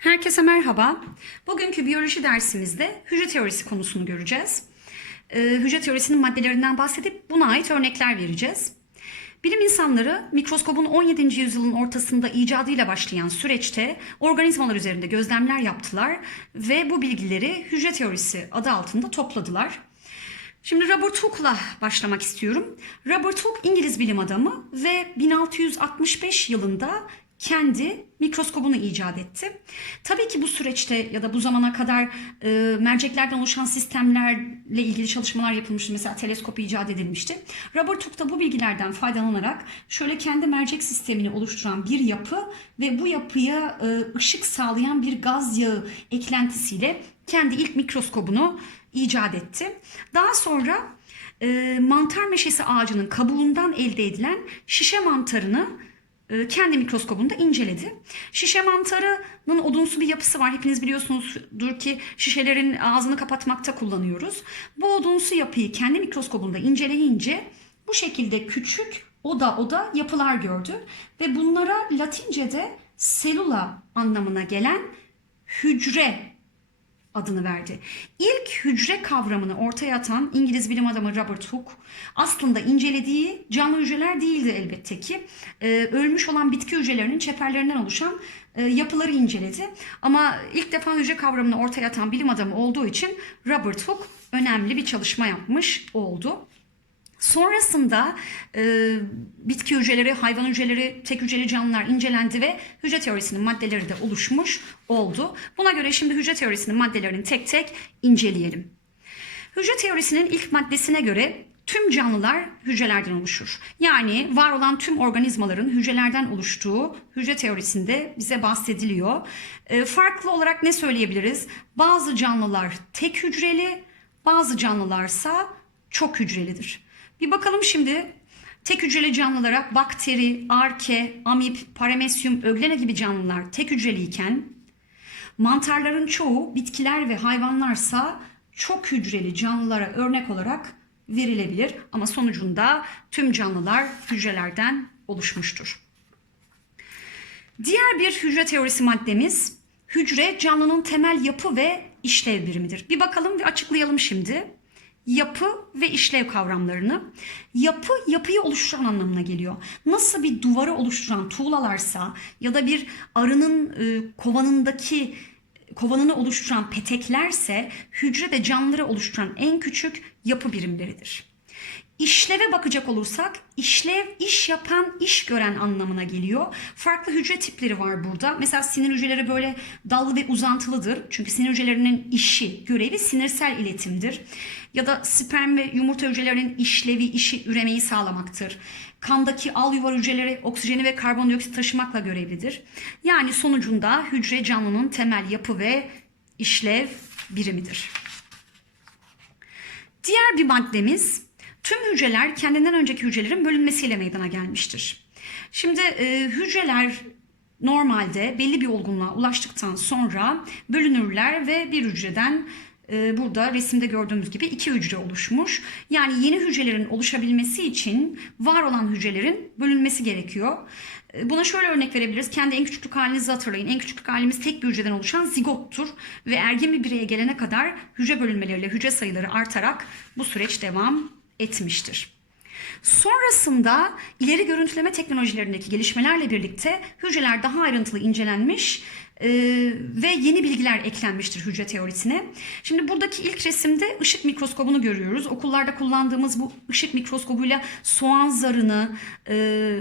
Herkese merhaba. Bugünkü biyoloji dersimizde hücre teorisi konusunu göreceğiz. Ee, hücre teorisinin maddelerinden bahsedip buna ait örnekler vereceğiz. Bilim insanları mikroskobun 17. yüzyılın ortasında icadıyla başlayan süreçte organizmalar üzerinde gözlemler yaptılar ve bu bilgileri hücre teorisi adı altında topladılar. Şimdi Robert Hooke'la başlamak istiyorum. Robert Hooke İngiliz bilim adamı ve 1665 yılında kendi mikroskobunu icat etti. Tabii ki bu süreçte ya da bu zamana kadar e, merceklerden oluşan sistemlerle ilgili çalışmalar yapılmıştı. Mesela teleskop icat edilmişti. Robert Hooke da bu bilgilerden faydalanarak şöyle kendi mercek sistemini oluşturan bir yapı ve bu yapıya e, ışık sağlayan bir gaz yağı eklentisiyle kendi ilk mikroskobunu icat etti. Daha sonra e, mantar meşesi ağacının kabuğundan elde edilen şişe mantarını kendi mikroskobunda inceledi. Şişe mantarının odunsu bir yapısı var. Hepiniz biliyorsunuzdur ki şişelerin ağzını kapatmakta kullanıyoruz. Bu odunsu yapıyı kendi mikroskobunda inceleyince bu şekilde küçük oda oda yapılar gördü ve bunlara Latince'de selula anlamına gelen hücre adını verdi. İlk hücre kavramını ortaya atan İngiliz bilim adamı Robert Hooke aslında incelediği canlı hücreler değildi elbette ki. Ee, ölmüş olan bitki hücrelerinin çeperlerinden oluşan e, yapıları inceledi. Ama ilk defa hücre kavramını ortaya atan bilim adamı olduğu için Robert Hooke önemli bir çalışma yapmış oldu. Sonrasında e, bitki hücreleri, hayvan hücreleri, tek hücreli canlılar incelendi ve hücre teorisinin maddeleri de oluşmuş oldu. Buna göre şimdi hücre teorisinin maddelerini tek tek inceleyelim. Hücre teorisinin ilk maddesine göre tüm canlılar hücrelerden oluşur. Yani var olan tüm organizmaların hücrelerden oluştuğu hücre teorisinde bize bahsediliyor. E, farklı olarak ne söyleyebiliriz? Bazı canlılar tek hücreli, bazı canlılarsa çok hücrelidir. Bir bakalım şimdi tek hücreli canlılara bakteri, arke, amip, paramesyum, öglene gibi canlılar tek hücreliyken mantarların çoğu bitkiler ve hayvanlarsa çok hücreli canlılara örnek olarak verilebilir ama sonucunda tüm canlılar hücrelerden oluşmuştur. Diğer bir hücre teorisi maddemiz hücre canlının temel yapı ve işlev birimidir. Bir bakalım ve açıklayalım şimdi yapı ve işlev kavramlarını. Yapı, yapıyı oluşturan anlamına geliyor. Nasıl bir duvarı oluşturan tuğlalarsa ya da bir arının e, kovanındaki kovanını oluşturan peteklerse hücre ve canlıları oluşturan en küçük yapı birimleridir. İşleve bakacak olursak işlev iş yapan, iş gören anlamına geliyor. Farklı hücre tipleri var burada. Mesela sinir hücreleri böyle dallı ve uzantılıdır. Çünkü sinir hücrelerinin işi, görevi sinirsel iletimdir. Ya da sperm ve yumurta hücrelerinin işlevi, işi üremeyi sağlamaktır. Kandaki al yuvar hücreleri oksijeni ve karbondioksit taşımakla görevlidir. Yani sonucunda hücre canlının temel yapı ve işlev birimidir. Diğer bir maddemiz tüm hücreler kendinden önceki hücrelerin bölünmesiyle meydana gelmiştir. Şimdi e, hücreler normalde belli bir olgunluğa ulaştıktan sonra bölünürler ve bir hücreden burada resimde gördüğümüz gibi iki hücre oluşmuş. Yani yeni hücrelerin oluşabilmesi için var olan hücrelerin bölünmesi gerekiyor. E, Buna şöyle örnek verebiliriz. Kendi en küçüklük halinizi hatırlayın. En küçüklük halimiz tek bir hücreden oluşan zigottur. Ve ergen bir bireye gelene kadar hücre bölünmeleriyle hücre sayıları artarak bu süreç devam etmiştir. Sonrasında ileri görüntüleme teknolojilerindeki gelişmelerle birlikte hücreler daha ayrıntılı incelenmiş e, ve yeni bilgiler eklenmiştir hücre teorisine. Şimdi buradaki ilk resimde ışık mikroskobunu görüyoruz. Okullarda kullandığımız bu ışık mikroskobuyla soğan zarını, e,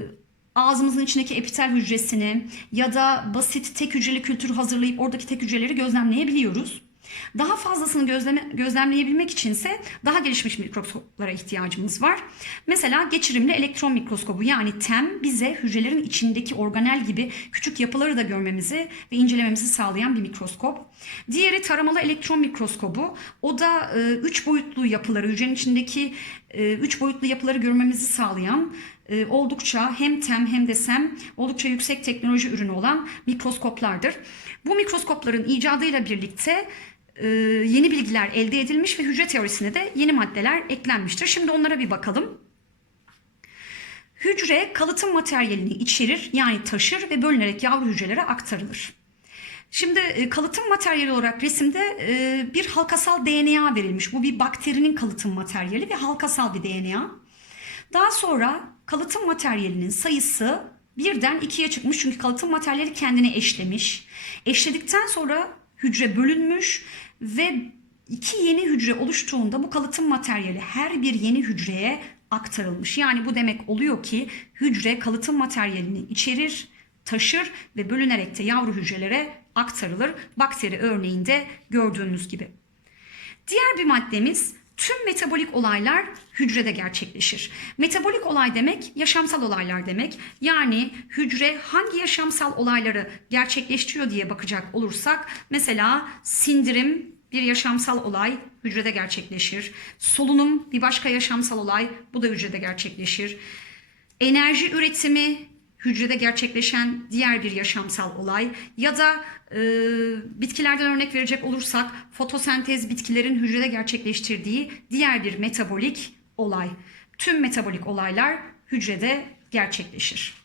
ağzımızın içindeki epitel hücresini ya da basit tek hücreli kültür hazırlayıp oradaki tek hücreleri gözlemleyebiliyoruz. Daha fazlasını gözleme, gözlemleyebilmek içinse daha gelişmiş mikroskoplara ihtiyacımız var. Mesela geçirimli elektron mikroskobu yani TEM bize hücrelerin içindeki organel gibi küçük yapıları da görmemizi ve incelememizi sağlayan bir mikroskop. Diğeri taramalı elektron mikroskobu. O da e, üç boyutlu yapıları, hücrenin içindeki e, üç boyutlu yapıları görmemizi sağlayan e, oldukça hem TEM hem de SEM oldukça yüksek teknoloji ürünü olan mikroskoplardır. Bu mikroskopların icadıyla birlikte yeni bilgiler elde edilmiş ve hücre teorisine de yeni maddeler eklenmiştir. Şimdi onlara bir bakalım. Hücre kalıtım materyalini içerir yani taşır ve bölünerek yavru hücrelere aktarılır. Şimdi e, kalıtım materyali olarak resimde e, bir halkasal DNA verilmiş. Bu bir bakterinin kalıtım materyali ve halkasal bir DNA. Daha sonra kalıtım materyalinin sayısı birden ikiye çıkmış çünkü kalıtım materyali kendine eşlemiş. Eşledikten sonra hücre bölünmüş ve iki yeni hücre oluştuğunda bu kalıtım materyali her bir yeni hücreye aktarılmış. Yani bu demek oluyor ki hücre kalıtım materyalini içerir, taşır ve bölünerek de yavru hücrelere aktarılır. Bakteri örneğinde gördüğünüz gibi. Diğer bir maddemiz tüm metabolik olaylar hücrede gerçekleşir. Metabolik olay demek yaşamsal olaylar demek. Yani hücre hangi yaşamsal olayları gerçekleştiriyor diye bakacak olursak mesela sindirim bir yaşamsal olay hücrede gerçekleşir. Solunum bir başka yaşamsal olay bu da hücrede gerçekleşir. Enerji üretimi hücrede gerçekleşen diğer bir yaşamsal olay ya da e, bitkilerden örnek verecek olursak fotosentez bitkilerin hücrede gerçekleştirdiği diğer bir metabolik olay. Tüm metabolik olaylar hücrede gerçekleşir.